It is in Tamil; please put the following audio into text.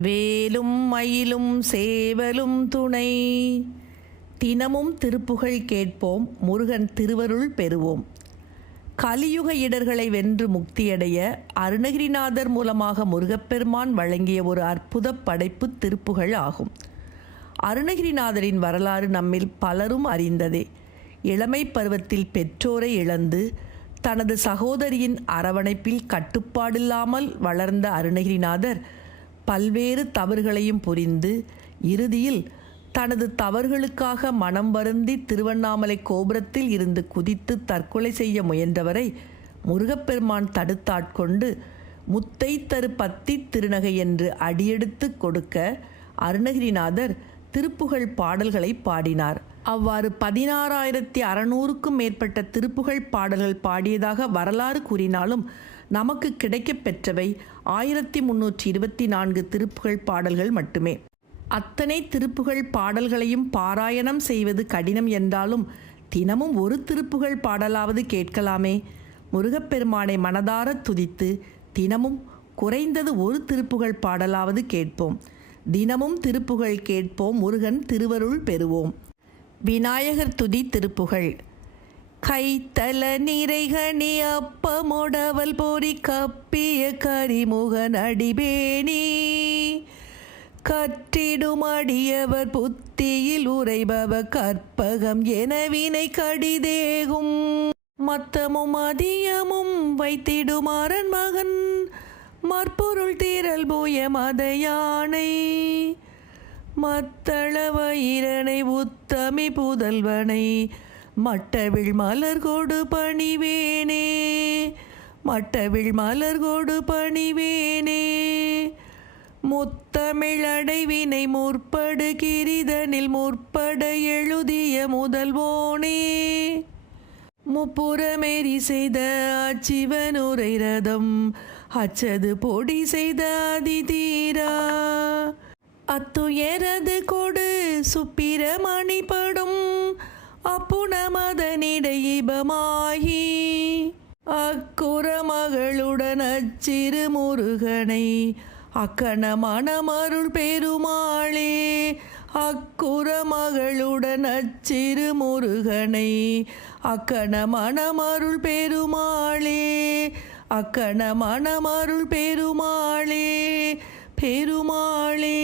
வேலும் மயிலும் சேவலும் துணை. தினமும் திருப்புகழ் கேட்போம், முருகன் திருவருள் பெறுவோம். கலியுக இடர்களை வென்று முக்தியடைய அருணகிரிநாதர் மூலமாக முருகப்பெருமான் வழங்கிய ஒரு அற்புத படைப்பு திருப்புகழ் ஆகும். அருணகிரிநாதரின் வரலாறு நம்மில் பலரும் அறிந்ததே. இளமை பருவத்தில் பெற்றோரை இழந்து தனது சகோதரியின் அரவணைப்பில் கட்டுப்பாடில்லாமல் வளர்ந்த அருணகிரிநாதர் பல்வேறு தவறுகளையும் புரிந்து இறுதியில் தனது தவறுகளுக்காக மனம் வருந்தி திருவண்ணாமலை கோபுரத்தில் இருந்து குதித்து தற்கொலை செய்ய முயன்றவரை முருகப்பெருமான் தடுத்தாட்கொண்டு முத்தை தரு பத்தி திருநகை என்று அடியெடுத்து கொடுக்க அருணகிரிநாதர் திருப்புகழ் பாடல்களை பாடினார். அவ்வாறு 16,600க்கும் மேற்பட்ட திருப்புகழ் பாடல்கள் பாடியதாக வரலாறு கூறினாலும் நமக்கு கிடைக்கப் பெற்றவை 1324 திருப்புகழ் பாடல்கள் மட்டுமே. அத்தனை திருப்புகழ் பாடல்களையும் பாராயணம் செய்வது கடினம் என்றாலும் தினமும் ஒரு திருப்புகழ் பாடலாவது கேட்கலாமே. முருகப்பெருமானை மனதார துதித்து தினமும் குறைந்தது ஒரு திருப்புகழ் பாடலாவது கேட்போம். தினமும் திருப்புகழ் கேட்போம், முருகன் திருவருள் பெறுவோம். விநாயகர் துதி திருப்புகழ். கைத்தல நிறைகணி அப்பமொடவல் பொறி கப்பிய கரிமுகன் அடிபேணி கற்றிடும் அடியவர் புத்தியில் உரைபவ கற்பகம் எனவினை கடிதேகும் மத்தமும் அதியமும் வைத்திடும் அரண் மகன் மற்பொருள் தீரல் போய மத யானை மத்தள வைரனை உத்தமி புதல்வனை மட்டவிழ் மலர்கொடு பணிவேனே மட்டவிழ் மலர்கொடு பணிவேனே முத்தமிழடைவினை முற்படு கிரிதனில் முற்பட எழுதிய முதல்வோனே முப்புறமேறி செய்த அச்சிவனுரை ரதம் அச்சது பொடி செய்த அதிதீரா அத்துயரது கொடு சுப்பிரமணிப்படும் அப்புணமதனிடையிபமாகி அக்குற மகளுடன் அச்சிறு முருகனை அக்கண மணமருள் பெருமாளே அக்குற மகளுடன் அச்சிறு முருகனை அக்கண மணமருள் பெருமாளே அக்கண மணமருள் பெருமாளே பெருமாளே.